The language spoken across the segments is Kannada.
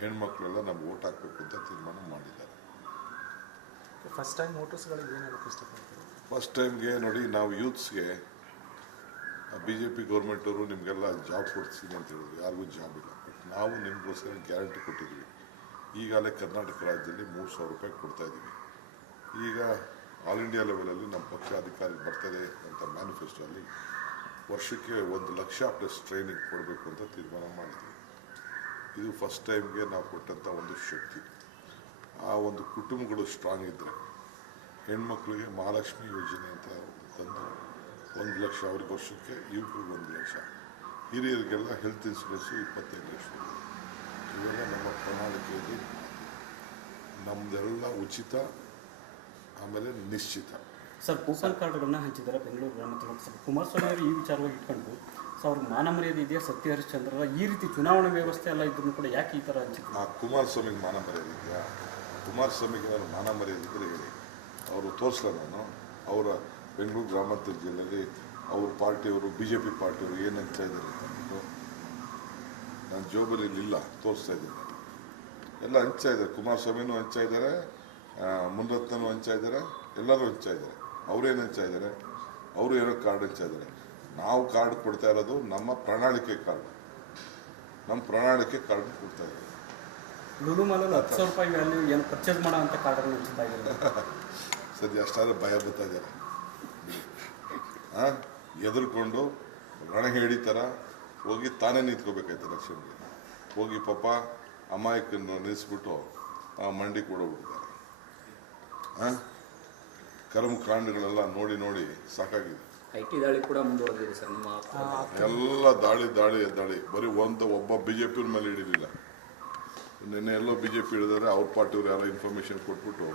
ಹೆಣ್ಮಕ್ಳೆಲ್ಲ ನಮ್ಗೆ ಓಟ್ ಹಾಕಬೇಕು ಅಂತ ತೀರ್ಮಾನ ಮಾಡಿದ್ದಾರೆ. ಫಸ್ಟ್ ಟೈಮ್ ವೋಟರ್ಸ್ಗಳಿಗೆ ಏನು ಹೇಳೋಕ್ಕೆ ಇಷ್ಟಪಡ್ತೀವಿ? ಫಸ್ಟ್ ಟೈಮ್ಗೆ ನೋಡಿ, ನಾವು ಯೂತ್ಸ್ಗೆ BJP ಗೌರ್ಮೆಂಟವರು ನಿಮಗೆಲ್ಲ ಜಾಬ್ ಕೊಡ್ತೀನಿ ಅಂತ ಹೇಳಿದ್ರು. ಯಾರಿಗೂ ಜಾಬ್ ಇಲ್ಲ. ಬಟ್ ನಾವು ನಿಮಗೋಸ್ಕರ ಗ್ಯಾರಂಟಿ ಕೊಟ್ಟಿದ್ವಿ. ಈಗಾಗಲೇ ಕರ್ನಾಟಕ ರಾಜ್ಯದಲ್ಲಿ 3,000 ರೂಪಾಯಿ ಕೊಡ್ತಾಯಿದ್ದೀವಿ. ಈಗ ಆಲ್ ಇಂಡಿಯಾ ಲೆವೆಲಲ್ಲಿ ನಮ್ಮ ಪಕ್ಷ ಅಧಿಕಾರಕ್ಕೆ ಬರ್ತದೆ ಅಂತ ಮ್ಯಾನಿಫೆಸ್ಟೋಲ್ಲಿ ವರ್ಷಕ್ಕೆ 1,00,000 ಪ್ಲಸ್ ಟ್ರೈನಿಂಗ್ ಕೊಡಬೇಕು ಅಂತ ತೀರ್ಮಾನ ಮಾಡಿದ್ವಿ. ಇದು ಫಸ್ಟ್ ಟೈಮ್ಗೆ ನಾವು ಕೊಟ್ಟಂಥ ಒಂದು ಶಕ್ತಿ. ಆ ಒಂದು ಕುಟುಂಬಗಳು ಸ್ಟ್ರಾಂಗ್ ಇದ್ದರೆ ಹೆಣ್ಮಕ್ಳಿಗೆ ಮಹಾಲಕ್ಷ್ಮಿ ಯೋಜನೆ ಅಂತ ತಂದು 1,00,000 ಅವ್ರಿಗೆ ವರ್ಷಕ್ಕೆ, ಯುವಕರಿಗೆ 1,00,000, ಹಿರಿಯರಿಗೆಲ್ಲ ಹೆಲ್ತ್ ಇನ್ಶೂರೆನ್ಸು 25 ಲಕ್ಷ. ಇವೆಲ್ಲ ನಮ್ಮ ಪ್ರಣಾಳಿಕೆಯಲ್ಲಿ ನಮ್ಮದೆಲ್ಲ ಉಚಿತ, ಆಮೇಲೆ ನಿಶ್ಚಿತ. ಸರ್, ಕೂಪನ್ ಕಾರ್ಡ್ಗಳನ್ನ ಹಂಚಿದ್ದಾರೆ ಬೆಂಗಳೂರು ಗ್ರಾಮಾಂತರ ಲೋಕಸಭೆ. ಕುಮಾರಸ್ವಾಮಿ ಅವರು ಈ ವಿಚಾರವಾಗಿ ಇಟ್ಕೊಂಡು ಅವ್ರಿಗೆ ಮಾನ ಮರ್ಯಾದೆ ಇದೆಯಾ? ಸತ್ಯ ಹರಿಶ್ಚಂದ್ರ ಈ ರೀತಿ ಚುನಾವಣಾ ವ್ಯವಸ್ಥೆ ಎಲ್ಲ ಇದ್ರೂ ಕೂಡ ಯಾಕೆ ಈ ಥರ ಹಂಚಿದ್ರು? ಆ ಕುಮಾರಸ್ವಾಮಿಗೆ ಮಾನ ಮರ್ಯಾದೆ ಇದೆಯಾ? ಕುಮಾರಸ್ವಾಮಿಗೆ ಅವ್ರ ಮಾನ ಮರ್ಯಾದೆ ಇದ್ದರೆ ಹೇಳಿ, ಅವರು ತೋರಿಸಲ್ಲ. ನಾನು ಅವರ ಬೆಂಗಳೂರು ಗ್ರಾಮಾಂತರ ಜಿಲ್ಲೆಯಲ್ಲಿ ಅವ್ರ ಪಾರ್ಟಿಯವರು, BJP ಪಾರ್ಟಿಯವರು ಏನು ಹಂಚ್ತಾ ಇದ್ದಾರೆ ಅಂದ್ಬಿಟ್ಟು ನಾನು ಜೋಬಲ್ಲಿ ಇಲ್ಲ, ತೋರಿಸ್ತಾ ಇದ್ದೀನಿ. ಎಲ್ಲ ಹಂಚ್ತಾ ಇದ್ದಾರೆ. ಕುಮಾರಸ್ವಾಮಿನೂ ಹಂಚ್ತಾ ಇದ್ದಾರೆ, ಮುನರತ್ನೂ ಹಂಚ್ತಾ ಇದ್ದಾರೆ, ಎಲ್ಲರೂ ಹಂಚ್ತಾ ಇದ್ದಾರೆ. ಅವರೇನು ಹಂಚ್ತಾ ಇದ್ದಾರೆ? ಅವರು ಏನೋ ಕಾರ್ಡ್ ಹಂಚ್ತಾ ಇದ್ದಾರೆ. ನಾವು ಕಾರ್ಡ್ ಕೊಡ್ತಾ ಇರೋದು ನಮ್ಮ ಪ್ರಣಾಳಿಕೆ ಕಾರ್ಡ್. ನಮ್ಮ ಪ್ರಣಾಳಿಕೆ ಕಾರ್ಡ್ ಕೊಡ್ತಾ ಇದ್ದಾರೆ. ಲುಲು ಮಾಲಲ್ಲಿ 10,000 ರೂಪಾಯಿ ವ್ಯಾಲ್ಯೂ ಏನು ಪರ್ಚೇಸ್ ಮಾಡೋ ಅಂತ ಕಾರ್ಡ್ಗಳನ್ನ ಹಂಚ್ತಾ ಇದ್ದಾರೆ. ಸದ್ಯ ಅಷ್ಟಾದ್ರೆ ಭಯ ಬರ್ತಾ ಇದ್ದಾರೆ. ಎದುರ್ಕೊಂಡು ರಣಹೇಳಿ ಥರ ಹೋಗಿ ತಾನೇ ನಿಂತ್ಕೋಬೇಕಾಯ್ತು ಎಲೆಕ್ಷನ್ಗೆ. ಹೋಗಿ ಪಾಪ ಅಮಾಯಕನ್ನು ನಿಲ್ಲಿಸ್ಬಿಟ್ಟು ಮಂಡಿ ಕೊಡೋಗ್ಬಿಟ್ಟಿದ್ದಾರೆ. ಕರ್ಮಕಾಂಡಗಳೆಲ್ಲ ನೋಡಿ ನೋಡಿ ಸಾಕಾಗಿದೆ. IT ದಾಳಿ ಕೂಡ ಮುಂದುವರೆದಿದೆ ಸರ್. ನಿಮ್ಮ ಎಲ್ಲ ದಾಳಿ ಬರೀ ಒಬ್ಬ BJP ಮೇಲೆ ಹಿಡಿಲಿಲ್ಲ. ನಿನ್ನೆ ಎಲ್ಲೋ BJP ಹಿಡಿದರೆ ಅವ್ರ ಪಾರ್ಟಿಯವ್ರು ಯಾರೋ ಇನ್ಫಾರ್ಮೇಷನ್ ಕೊಟ್ಬಿಟ್ಟು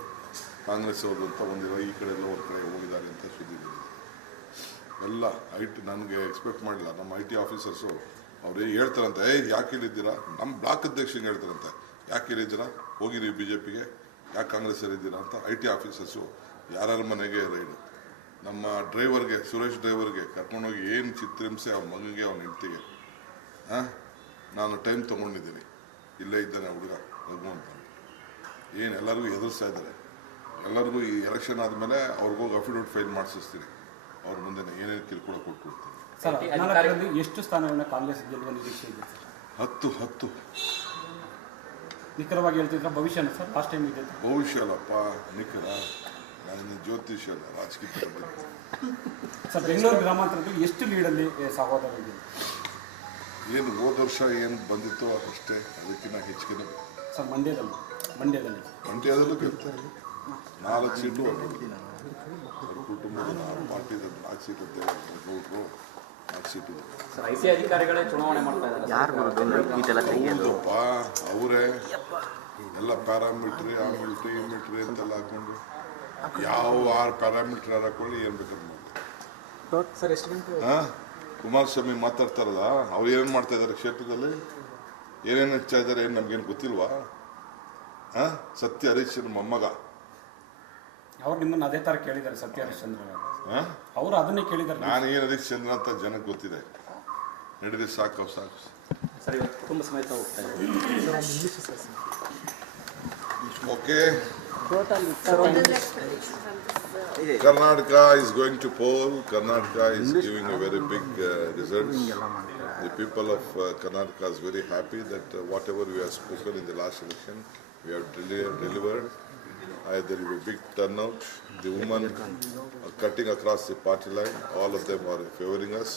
ಕಾಂಗ್ರೆಸ್ ಅವ್ರದ್ದು ಅಂತ ಒಂದಿರೋ ಈ ಕಡೆ ಎಲ್ಲ ಒಂದು ಕಡೆ ಹೋಗಿದ್ದಾರೆ ಅಂತ ಸುದ್ದಿ ಎಲ್ಲ ನನಗೆ ಎಕ್ಸ್ಪೆಕ್ಟ್ ಮಾಡಿಲ್ಲ. ನಮ್ಮ IT ಆಫೀಸರ್ಸು ಅವ್ರು ಹೇಳ್ತಾರಂತೆ, ಯಾಕೆ ಹೇಳಿದ್ದೀರಾ? ನಮ್ಮ ಬ್ಲಾಕ್ ಅಧ್ಯಕ್ಷಂಗೆ ಹೇಳ್ತಾರಂತೆ, ಯಾಕೆ ಹೇಳಿದ್ದೀರಾ? ಹೋಗಿರಿ BJPಗೆ, ಯಾಕೆ ಕಾಂಗ್ರೆಸ್ ಇದ್ದೀರಾ ಅಂತ IT ಆಫೀಸರ್ಸು ಯಾರ್ಯಾರ ಮನೆಗೆ ರೈಡು. ನಮ್ಮ ಡ್ರೈವರ್ಗೆ, ಸುರೇಶ್ ಡ್ರೈವರ್ಗೆ ಕರ್ಕೊಂಡೋಗಿ ಏನು ಚಿತ್ರಹಿಂಸೆ ಅವ್ನ ಮಗನಿಗೆ, ಅವನ ಹೆಂಡತಿಗೆ. ನಾನು ಟೈಮ್ ತೊಗೊಂಡಿದ್ದೀನಿ, ಇಲ್ಲೇ ಇದ್ದಾನೆ ಹುಡುಗ ರಘು ಅಂತ. ಏನು ಎಲ್ಲರಿಗೂ ಎದುರಿಸ್ತಾ ಇದ್ದಾರೆ. ಎಲ್ಲರಿಗೂ ಈ ಎಲೆಕ್ಷನ್ ಆದಮೇಲೆ ಅವ್ರಿಗೋಗಿ ಅಫಿಡವಿಟ್ ಫೈಲ್ ಮಾಡಿಸ್ತೀನಿ. ಅವ್ರ ಮುಂದೆ ಏನೇನು ಕಿರುಕುಳ ಕೊಟ್ಬಿಡ್ತೀನಿ. ಸರ್, 14ರಲ್ಲಿ ಎಷ್ಟು ಸ್ಥಾನಗಳನ್ನ ಕಾಂಗ್ರೆಸ್ ಗೆಲ್ಲುವ ನಿರೀಕ್ಷೆ ಇದೆ ಸರ್? 10 ನಿಖರವಾಗಿ ಹೇಳ್ತಿದ್ರೆ ಭವಿಷ್ಯನ ಸರ್? ಲಾಸ್ಟ್ ಟೈಮ್ ಇದೆ ಭವಿಷ್ಯ ಅಲ್ಲಪ್ಪ, ನಿಖರ. ನಾನು ಜ್ಯೋತಿಷ್ಯ ಅಲ್ಲ, ರಾಜಕೀಯ. ಸರ್, ಬೆಂಗಳೂರು ಗ್ರಾಮಾಂತರದಲ್ಲಿ ಎಷ್ಟು ಲೀಡಲ್ಲಿ ಸಹೋದರ ಇದೆ? ಏನು ಹೋದ ವರ್ಷ ಏನು ಬಂದಿತ್ತೋ ಅಷ್ಟೇ, ಅದಕ್ಕಿಂತ ಹೆಚ್ಚಿಗೆ. ಸರ್, ಮಂಡ್ಯದಲ್ಲೂ ಗೆಲ್ತಾರೆ. 4 ಸೀಟು ಅವ್ರ ಕುಟುಂಬದ ಪಾರ್ಟಿದ 4 ಸೀಟು ಇದ್ದೇವೆ. 4 ಸೀಟು. IT ಅಧಿಕಾರಿಗಳೇ ಚುನಾವಣೆ ಮಾಡ್ತಾ ಇದ್ದಾರೆ. ಅವರೇ ಎಲ್ಲ ಪ್ಯಾರಾಮೀಟ್ರಿ, ಆ ಮಿಲ್ಟ್ರಿ, ಈ ಮಿಲ್ಟ್ರಿ ಅಂತೆಲ್ಲ ಹಾಕೊಂಡು ಯಾವ 6 ಪ್ಯಾರಾಮೀಟ್ರ್ ಹಾಕೊಳ್ಳಿ ಏನು ಬೇಕಾದ್ರೆ ಮಾಡಿ. ಕುಮಾರಸ್ವಾಮಿ ಮಾತಾಡ್ತಾರಲ್ಲ, ಅವ್ರು ಏನೇನು ಮಾಡ್ತಾ ಇದ್ದಾರೆ ಕ್ಷೇತ್ರದಲ್ಲಿ, ಏನೇನು ಹೆಚ್ಚಾ ಇದ್ದಾರೆ, ಏನು ನಮ್ಗೇನು ಗೊತ್ತಿಲ್ವಾ? ಸತ್ಯ ಹರಿಶ್ಚಂದ್ರ ಮೊಮ್ಮಗ ಅವ್ರು ನಿಮ್ಮನ್ನು ಅದೇ ಥರ ಕೇಳಿದ್ದಾರೆ. ಸತ್ಯ ಹರಿಶ್ಚಂದ್ರ ಅವರು ಅದನ್ನೇ ಕೇಳಿದ್ದಾರೆ. ನಾನು ಏನು ಹರಿಶ್ಚಂದ್ರ ಅಂತ ಜನಕ್ಕೆ ಗೊತ್ತಿದೆ. ನಡೀರಿ, ಸಾಕು. ಸರ್, ಇವತ್ತು ಕುಟುಂಬ ಸಮೇತ ಹೋಗ್ತಾ ಇದ್ದೀವಿ. Okay. Karnataka is going to poll. Karnataka is giving a very big results. The people of Karnataka is very happy that whatever we have spoken in the last election, we have delivered. There is a big turnout. The women are cutting across the party line. All of them are favoring us.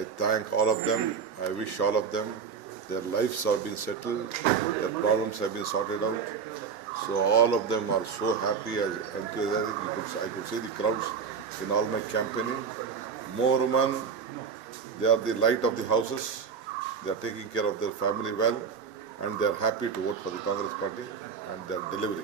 I thank all of them. I wish all of them, their lives have been settled, their problems have been sorted out. So all of them are so happy. I could see the crowds in all my campaigning. More women, they are the light of the houses. They are taking care of their family well, and they are happy to vote for the Congress party, and they are delivering.